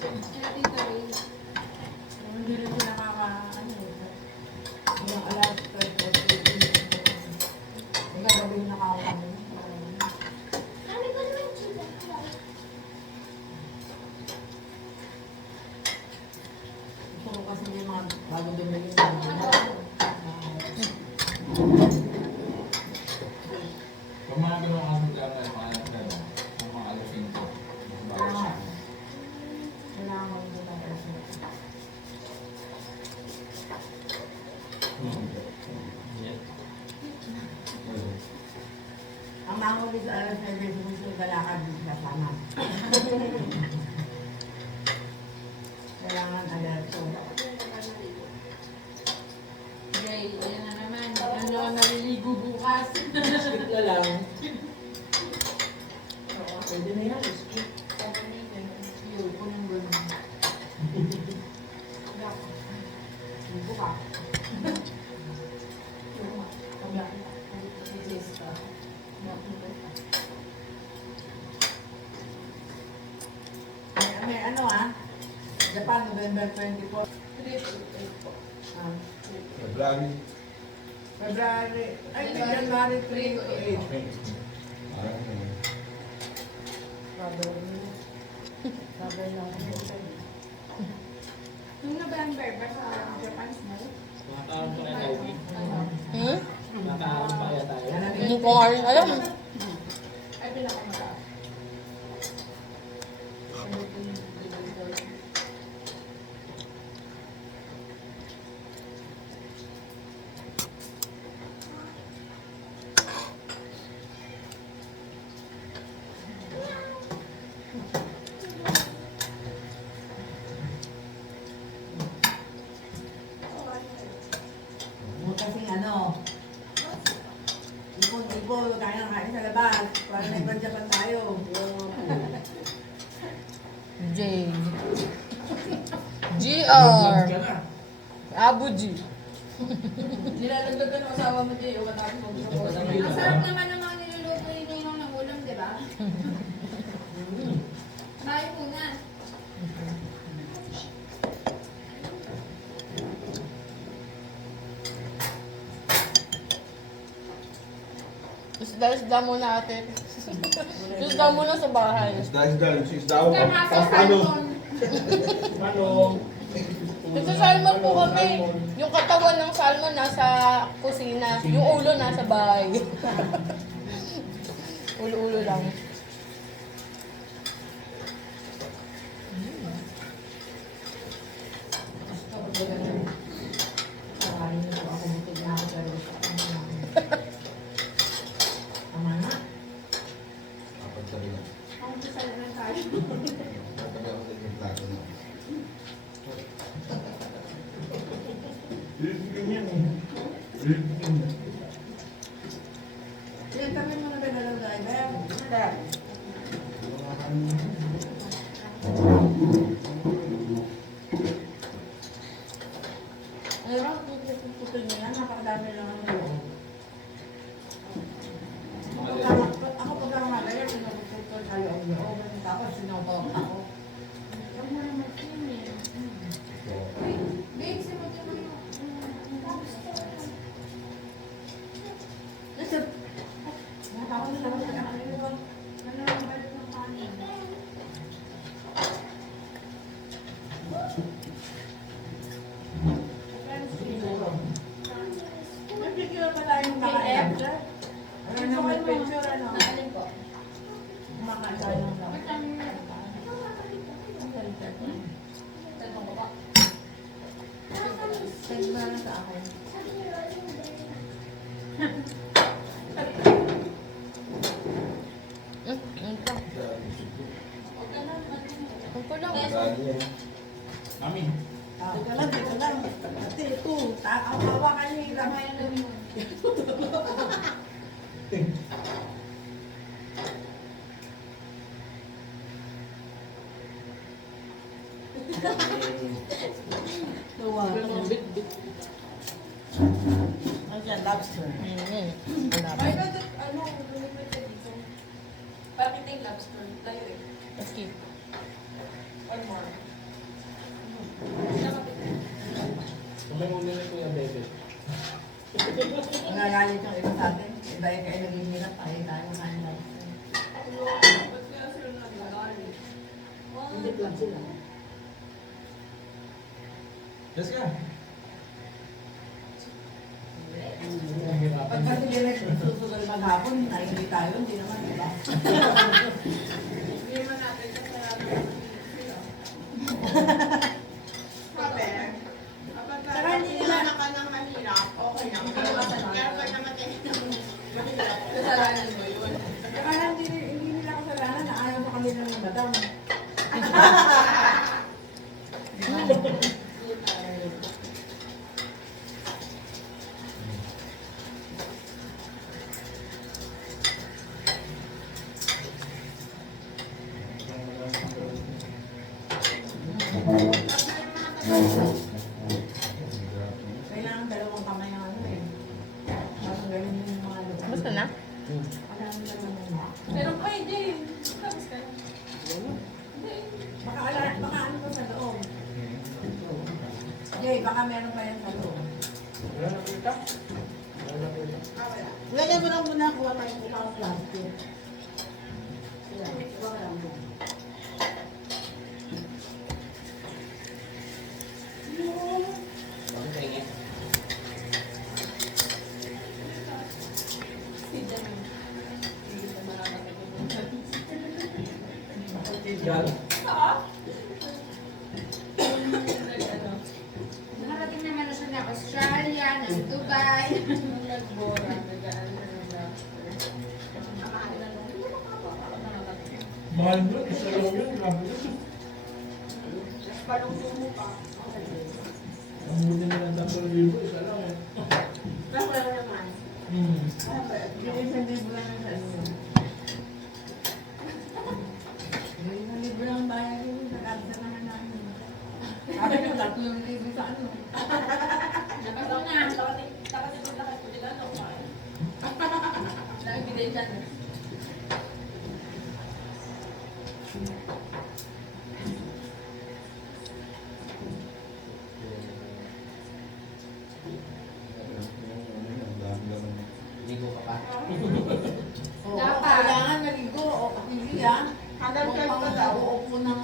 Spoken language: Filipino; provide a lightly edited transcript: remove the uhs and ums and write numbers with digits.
Kaya Tita Ray, Hindi rin sila yung alas 12 gabi nakakaano. Gusto ko kasi may mga bago bumili na Pag mga gano'n kasong gano'n, mga alas gano'n, mga alas 5. Bawal siya. kailangan ko dito ng alas 12. Yan. Ang mahuli sa alas 9 gusto ko galakad dito sa sana. Kailangan alerto. Jay, ayan na naman. Ano ang naliligo bukas? Skip na lang. Pwede na yan, skip. Yun, punong gano'n. Ligo ka. May ano Japan, November 24. Ah, February. February, ay, January 3 to 8. Parang Sabi lang. Nung November ba sa Japan snow? Nakakaroon pa kaya tayo, Vic? Hmm? Nakakaroon pa kaya tayo? Hindi ko nga rin alam. Ay, pinakamagaas. Kasing ipon, tayo ng kain sa labas. Para na ibang Japan tayo. J. Vlog GR. ka na. Abu G. Nilalagdagan ng asawa mo, Jay, o matapos mo gusto ko. Ang sarap naman ng mga niluluto ni Ninong ng ulam, di ba? Tayo muna. Isda muna ate. Isda muna sa bahay. Isda ako. Tama sa salmon. Manong. Nagsasalmon po kami. Yung katawan ng salmon nasa kusina. Yung ulo nasa bahay. Ulo-ulo lang. Kakain ko ako butig na ako pero tama na. Apat sa rin. Ang kusal na tayo. Kapag ako sa ibang plato na. Ganyan eh. Yan kami mga dalalang driver. Ayun, putol niya yan. Napakadami lang ang loob. Ako pag ang malaya, pinaputol tayo ang loob. Tapos sinopop ako. Huwag mo na mag-email. Babe, simutin mo yung... Kasi, natapos na lang sa akin. Ano ang balik ng kanin? May picture pa tayong kakain. Ano na may picture, ano? Naalin ko. Kumakain tayo ng lang. Magkano na lang tayo? Talbong ko ba? Send mo na sa akin. Ito. Ito lang. Mami. Dito lang, dito lang. Ate, ito. Hawa ka niyo lang. Kamay na yun. Tuwa. Ano siya, lobster. Wala pa. Ay, ano, lumipit ka dito. Bakit yung lobster? Tayo eh. Let's keep. Or more. nagagalit yung iba sa atin. Dahil kayo naghihirap, tayo kain lang. Ba't kaya sila nagagalit? Hindi lang sila. Let's go. Pag kasi nila susugal maghapon, ay hindi tayo, hindi naman, di ba? Hindi naman natin kasalanan sila. Sabi, Saka hindi nila na ka ng mahirap, okay lang. Pero pag namatay ng mahirap, Kasalanan mo yun. Saka hindi nila kasalanan na ayaw sa kanila ng madam. Kailangan dalawang kamay ang ano eh. Parang ganun yung mga lupa. Gusto na? Kailangan dalawang kamay. Pero pwede. Tapos ka na. Hindi. Baka ano pa sa loob. Jay, baka meron pa yan sa loob. Wala na kita. Wala na kita. Ganyan mo lang muna kuha tayo ng mga plastic. Yan, kuha ka lang muna. Bakit tingin? Si Jan. Hindi ka makakatagal. Yan. Nag-ano? Nakarating naman na siya na Australia, ng Dubai. Nagbora. Nag-ano na nila. Mahal mo, isa lang yun. Grabe yun. Palungkong mo pa. Ang muna nila ng 3,000, isa lang eh. Pero wala naman. Yung isang libo lang sa ano. Yung isang libo lang bayad yun, nag-alsa naman namin. Sabi ko, 3,000 sa ano. Ako na. Tapos yung lahat ko nila. Dahil bigay dyan. Ligo ka pa. Oo, Dapat. kailangan naligo o kapili ah. Hanggang Huwag third pang pa daw. uupo ng